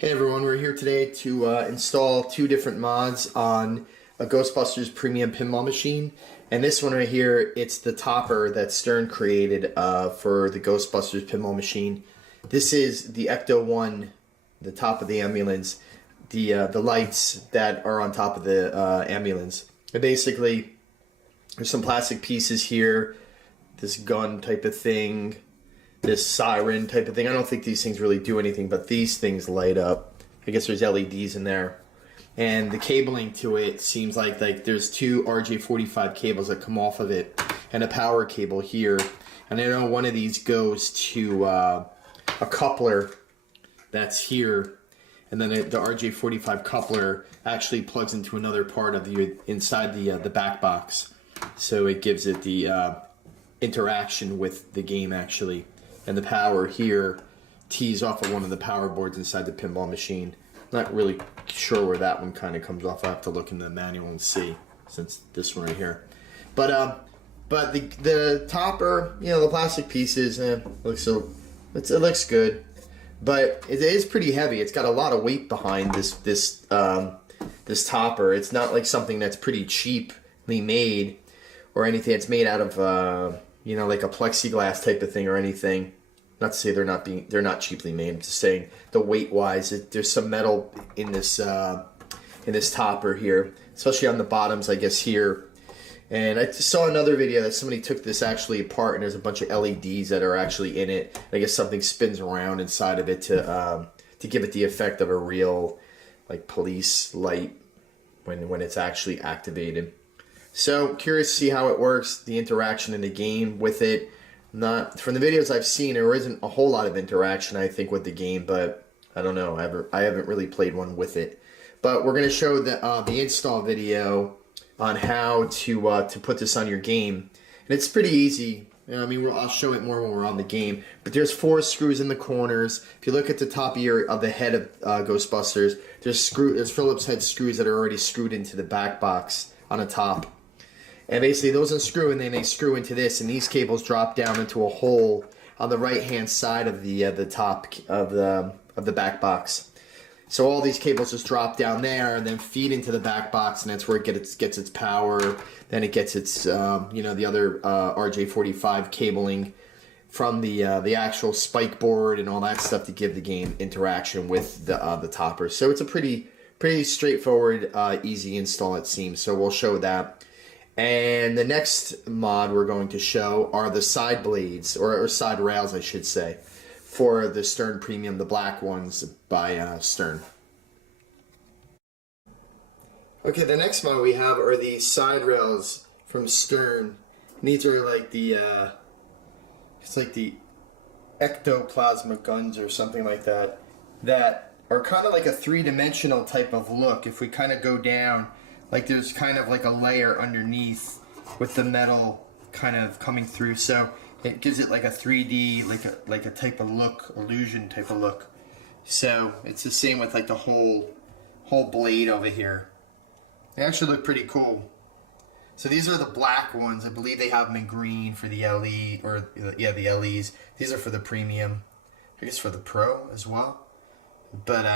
Hey everyone, we're here today to install two different mods on a GhostBusters Premium pinball machine. And this one right here, it's the topper that Stern created for the GhostBusters pinball machine. This is the Ecto-1, the top of the ambulance, the lights that are on top of the ambulance. And basically, there's some plastic pieces here, this gun type of thing, this siren type of thing. I don't think these things really do anything, but these things light up. I guess there's LEDs in there. And the cabling to it seems like there's two RJ45 cables that come off of it and a power cable here. And I know one of these goes to a coupler that's here. And then the RJ45 coupler actually plugs into another part of the inside the back box. So it gives it the interaction with the game actually. And the power here tees off of one of the power boards inside the pinball machine. Not really sure where that one kind of comes off. I have to look in the manual and see, since this one right here. But the topper, you know, the plastic pieces, it looks good, but it is pretty heavy. It's got a lot of weight behind this topper. It's not like something that's pretty cheaply made or anything. It's made out of you know, like a plexiglass type of thing or anything. Not to say they're not cheaply made. I'm just saying the weight wise, there's some metal in this topper here, especially on the bottoms, I guess here. And I just saw another video that somebody took this actually apart, and there's a bunch of LEDs that are actually in it. I guess something spins around inside of it to give it the effect of a real like police light when it's actually activated. So curious to see how it works, the interaction in the game with it. Not from the videos I've seen, there isn't a whole lot of interaction, I think, with the game, but I don't know. I haven't really played one with it. But we're going to show the install video on how to put this on your game, and it's pretty easy. You know, I mean, I'll show it more when we're on the game. But there's 4 screws in the corners. If you look at the top of the head of Ghostbusters, there's Phillips head screws that are already screwed into the back box on the top. And basically those unscrew and then they screw into this, and these cables drop down into a hole on the right hand side of the top of the back box. So all these cables just drop down there and then feed into the back box, and that's where it gets its power. Then it gets its you know, the other RJ45 cabling from the actual spike board and all that stuff to give the game interaction with the topper. So it's a pretty straightforward, easy install, it seems. So we'll show that. And the next mod we're going to show are the side blades, or side rails, I should say, for the Stern Premium, the black ones by Stern. Okay, the next mod we have are the side rails from Stern. And these are like it's like the ectoplasma guns or something like that, that are kind of like a three-dimensional type of look. If we kind of go down, like there's kind of like a layer underneath with the metal kind of coming through, so it gives it like a 3D, like a type of look, illusion type of look. So it's the same with like the whole blade over here. They actually look pretty cool. So these are the black ones. I believe they have them in green for the LE, or yeah, the LEs. These are for the Premium. I guess for the Pro as well. But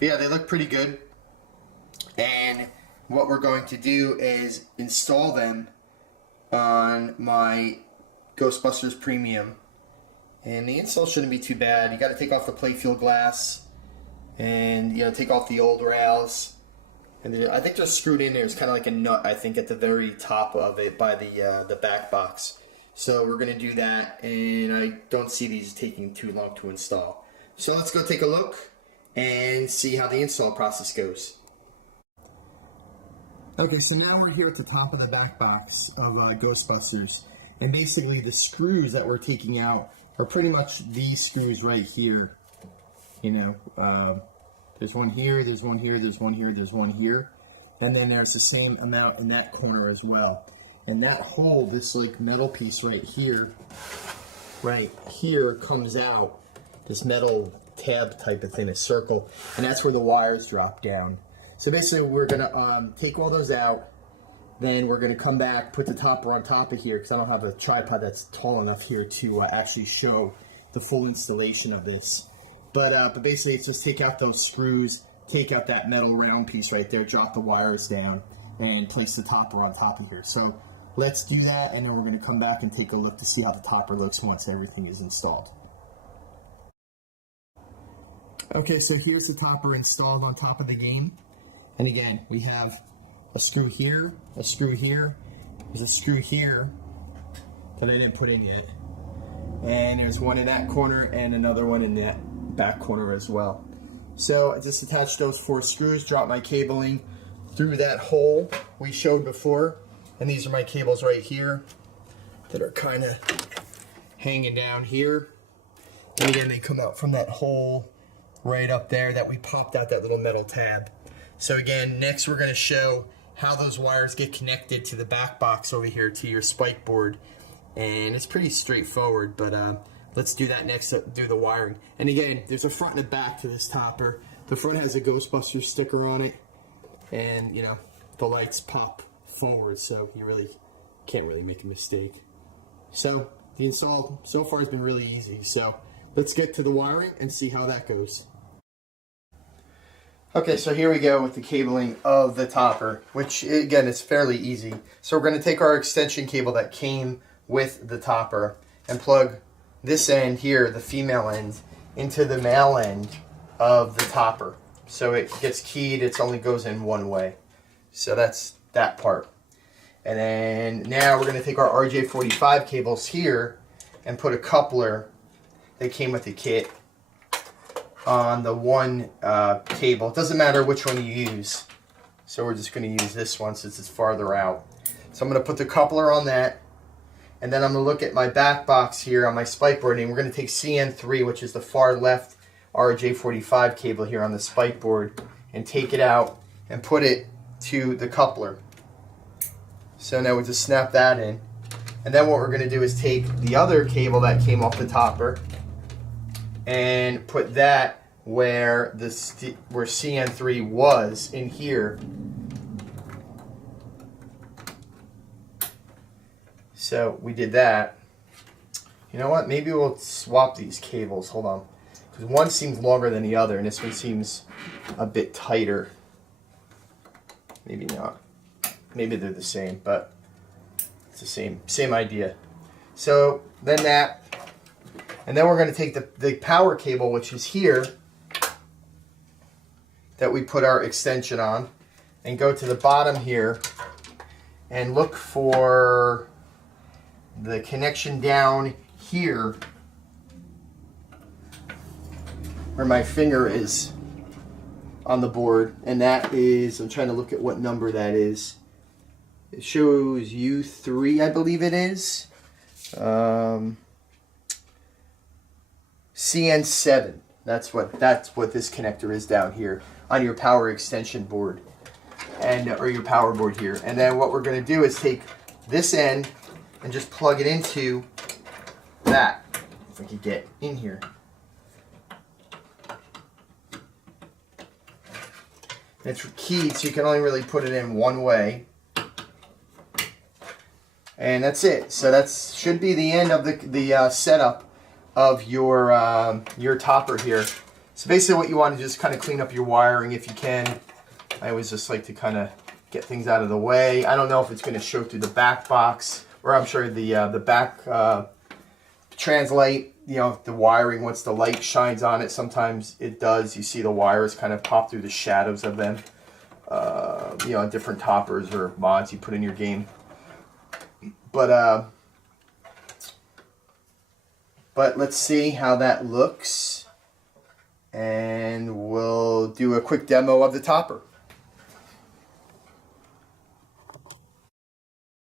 yeah, they look pretty good. And what we're going to do is install them on my GhostBusters Premium. And the install shouldn't be too bad. You got to take off the playfield glass, and you know, take off the old rails. And then I think they're screwed in there. It's kind of like a nut, I think, at the very top of it by the back box. So we're going to do that, and I don't see these taking too long to install. So let's go take a look and see how the install process goes. Okay, so now we're here at the top of the back box of Ghostbusters, and basically the screws that we're taking out are pretty much these screws right here. You know, there's one here, there's one here, there's one here, there's one here, and then there's the same amount in that corner as well. And that hole, this like metal piece right here comes out, this metal tab type of thing, a circle, and that's where the wires drop down. So basically we're going to take all those out, then we're going to come back, put the topper on top of here, because I don't have a tripod that's tall enough here to actually show the full installation of this. But basically it's just take out those screws, take out that metal round piece right there, drop the wires down, and place the topper on top of here. So let's do that, and then we're going to come back and take a look to see how the topper looks once everything is installed. Okay, so here's the topper installed on top of the game. And again, we have a screw here, a screw here, there's a screw here that I didn't put in yet. And there's one in that corner and another one in that back corner as well. So I just attached those 4 screws, drop my cabling through that hole we showed before. And these are my cables right here that are kind of hanging down here. And again, they come out from that hole right up there that we popped out that little metal tab. So again, next we're going to show how those wires get connected to the back box over here to your spike board. And it's pretty straightforward, but let's do that next, do the wiring. And again, there's a front and a back to this topper. The front has a Ghostbusters sticker on it, and you know, the lights pop forward, so you really can't really make a mistake. So the install so far has been really easy. So let's get to the wiring and see how that goes. Okay, so here we go with the cabling of the topper, which again is fairly easy. So we're going to take our extension cable that came with the topper and plug this end here, the female end, into the male end of the topper. So it gets keyed, it only goes in one way. So that's that part. And then now we're going to take our RJ45 cables here and put a coupler that came with the kit on the one cable. It doesn't matter which one you use. So we're just going to use this one since it's farther out. So I'm going to put the coupler on that. And then I'm going to look at my back box here on my spike board, and we're going to take CN3, which is the far left RJ45 cable here on the spike board, and take it out and put it to the coupler. So now we'll just snap that in. And then what we're going to do is take the other cable that came off the topper and put that where where CN3 was in here. So we did that. You know what? Maybe we'll swap these cables. Hold on. Because one seems longer than the other, and this one seems a bit tighter. Maybe not. Maybe they're the same, but it's the same idea. So then that, and then we're going to take the power cable, which is here, that we put our extension on, and go to the bottom here and look for the connection down here where my finger is on the board, and that is, I'm trying to look at what number that is. It shows U3, I believe it is. CN7. That's what this connector is down here on your power extension board, or your power board here. And then what we're going to do is take this end and just plug it into that. If I could get in here. It's keyed, so you can only really put it in one way. And that's it. So that should be the end of the setup of your topper here. So basically what you want to just kind of clean up your wiring if you can. I always just like to kind of get things out of the way. I don't know if it's going to show through the back box, or I'm sure the back translate, you know, the wiring, once the light shines on it, sometimes it does. You see the wires kind of pop through the shadows of them. You know, different toppers or mods you put in your game. But let's see how that looks, and we'll do a quick demo of the topper.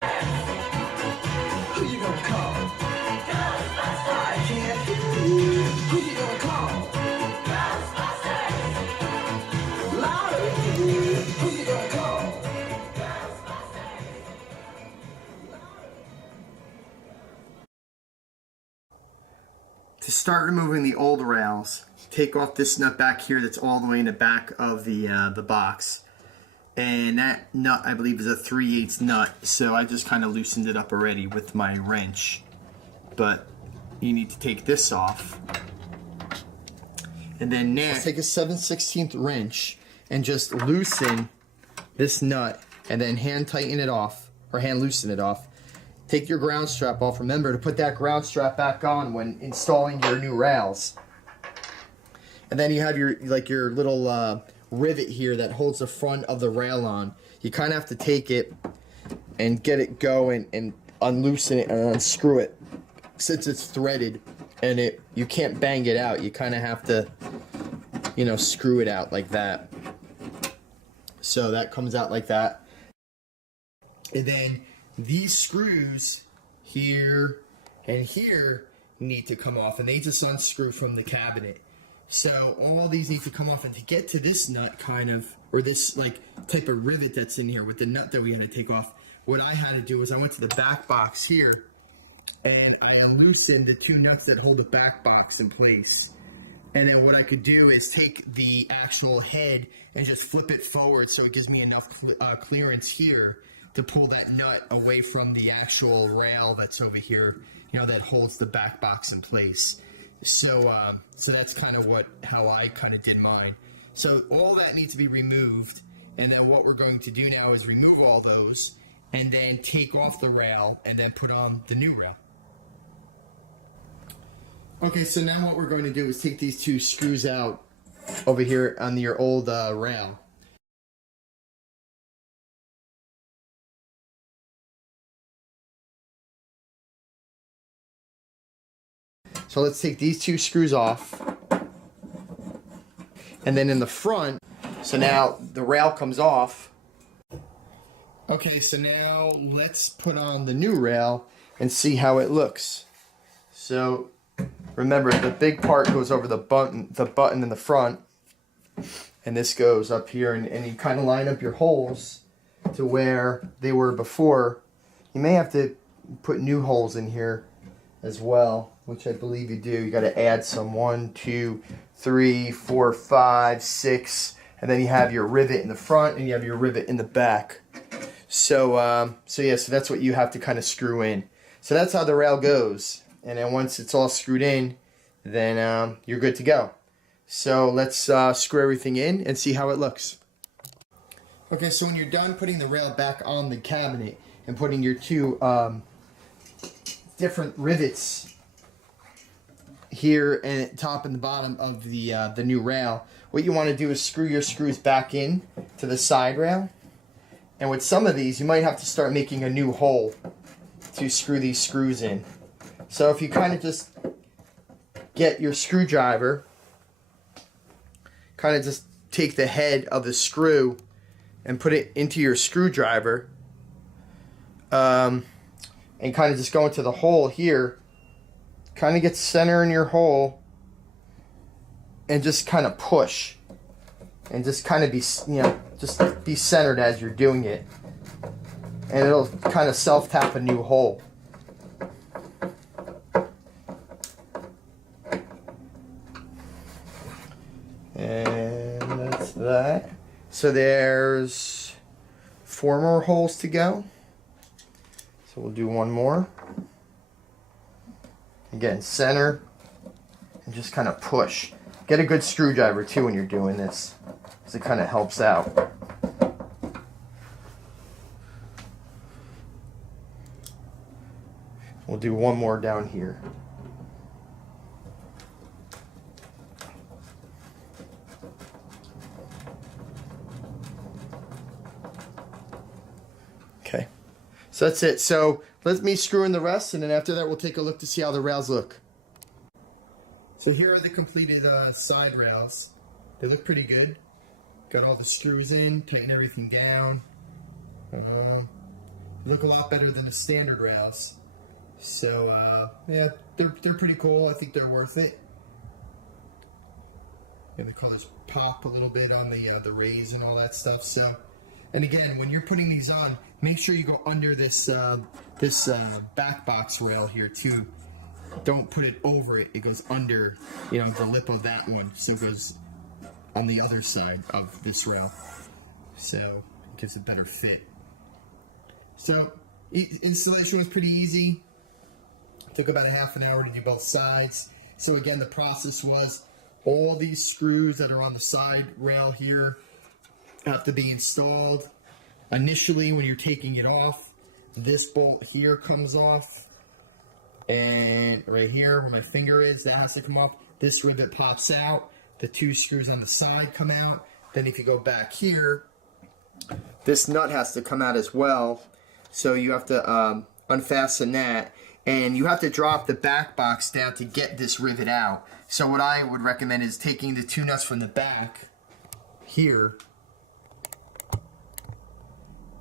Who you gonna call? Ghostbusters! I can't hear you. Who you gonna call? Ghostbusters! Louder! Who you gonna call? To start removing the old rails, take off this nut back here that's all the way in the back of the box. And that nut, I believe, is a 3/8 nut, so I just kind of loosened it up already with my wrench. But you need to take this off. And then next, take a 7/16 wrench and just loosen this nut, and then hand tighten it off, or hand loosen it off. Take your ground strap off. Remember to put that ground strap back on when installing your new rails. And then you have your little rivet here that holds the front of the rail on. You kind of have to take it and get it going and unloosen it and unscrew it, since it's threaded and you can't bang it out. You kind of have to, you know, screw it out like that. So that comes out like that. And then these screws here and here need to come off, and they just unscrew from the cabinet. So all these need to come off, and to get to this nut kind of, or this like type of rivet that's in here with the nut that we had to take off, what I had to do is I went to the back box here and I unloosened the two nuts that hold the back box in place. And then what I could do is take the actual head and just flip it forward so it gives me enough clearance here to pull that nut away from the actual rail that's over here, you know, that holds the back box in place. So so that's kind of how I kind of did mine. So all that needs to be removed, and then what we're going to do now is remove all those and then take off the rail and then put on the new rail. Okay, so now what we're going to do is take these two screws out over here on your old rail. So let's take these two screws off. And then in the front, so now the rail comes off. Okay, so now let's put on the new rail and see how it looks. So remember, the big part goes over the button in the front, and this goes up here, and you kind of line up your holes to where they were before. You may have to put new holes in here as well, which I believe you do. You got to add some 1, 2, 3, 4, 5, 6, and then you have your rivet in the front and you have your rivet in the back. So so that's what you have to kind of screw in. So that's how the rail goes. And then once it's all screwed in, then you're good to go. So let's screw everything in and see how it looks. Okay, so when you're done putting the rail back on the cabinet and putting your two different rivets here and top and the bottom of the new rail, what you want to do is screw your screws back in to the side rail. And with some of these, you might have to start making a new hole to screw these screws in. So if you kind of just get your screwdriver, kind of just take the head of the screw and put it into your screwdriver, and kind of just go into the hole here, kind of get center in your hole, and just kind of push, and just kind of be, you know, just be centered as you're doing it, and it'll kind of self-tap a new hole. And that's that. So there's 4 more holes to go. So we'll do one more. Again, center, and just kind of push. Get a good screwdriver too when you're doing this, because it kind of helps out. We'll do one more down here. Okay, so that's it. So let me screw in the rest, and then after that we'll take a look to see how the rails look. So here are the completed side rails. They look pretty good. Got all the screws in, tighten everything down. Look a lot better than the standard rails. So yeah, they're pretty cool. I think they're worth it. And the colors pop a little bit on the rays and all that stuff. So, and again, when you're putting these on, make sure you go under this back box rail here too. Don't put it over it. It goes under, you know, the lip of that one. So it goes on the other side of this rail. So it gives a better fit. So installation was pretty easy. Took about a half an hour to do both sides. So again, the process was All these screws that are on the side rail here have to be installed. Initially, when you're taking it off, this bolt here comes off. And right here where my finger is, that has to come off. This rivet pops out. The 2 screws on the side come out. Then if you go back here, this nut has to come out as well. So you have to unfasten that. And you have to drop the back box down to get this rivet out. So what I would recommend is taking the 2 nuts from the back here.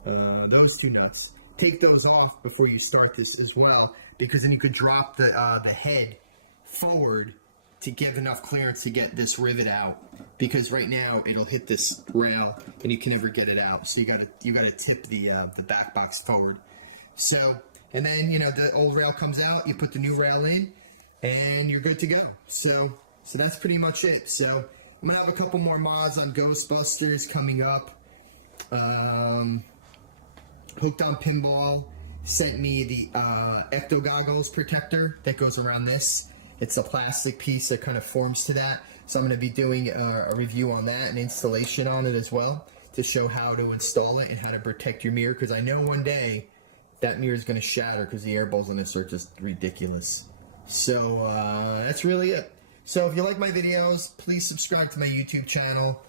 Those 2 nuts. Take those off before you start this as well, because then you could drop the head forward to give enough clearance to get this rivet out. Because right now it'll hit this rail and you can never get it out. So you gotta tip the back box forward. So, and then the old rail comes out, you put the new rail in, and you're good to go. So that's pretty much it. So I'm gonna have a couple more mods on Ghostbusters coming up. Hooked on Pinball sent me the ecto goggles protector that goes around this. It's a plastic piece that kind of forms to that. So I'm going to be doing a review on that and installation on it as well to show how to install it and how to protect your mirror, because I know one day that mirror is going to shatter because the air balls on this are just ridiculous. So that's really it. So if you like my videos, please subscribe to my YouTube channel.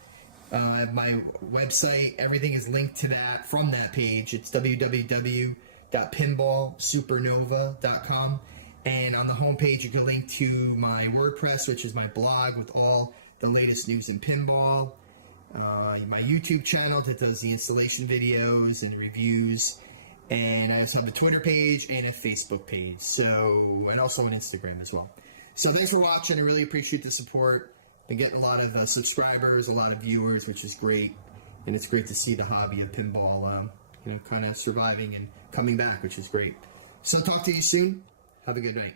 My website, everything is linked to that from that page. It's www.pinballsupernova.com, and on the homepage you can link to my WordPress, which is my blog with all the latest news in pinball, my YouTube channel that does the installation videos and reviews, and I also have a Twitter page and a Facebook page, and also an Instagram as well. So thanks for watching. I really appreciate the support. Been getting a lot of subscribers, a lot of viewers, which is great, and it's great to see the hobby of pinball, kind of surviving and coming back, which is great. So talk to you soon. Have a good night.